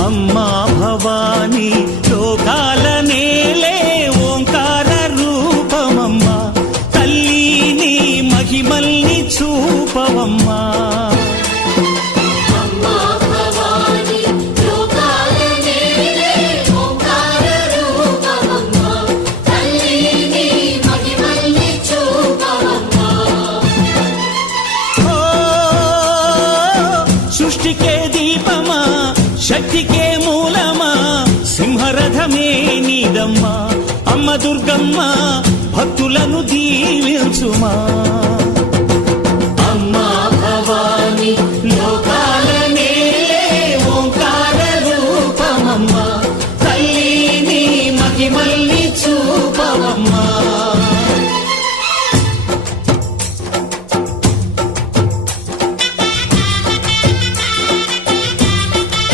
అమ్మా భవానీ లోకాల నేలే ఓంకార రూపమమ్మా తల్లి నీ మహిమల్ని చూపవమ్మా సృష్టికే దీపమా శక్తికే మూలమా సింహరథమే నీదమ్మా అమ్మ దుర్గమ్మ భక్తులను దీవించుమా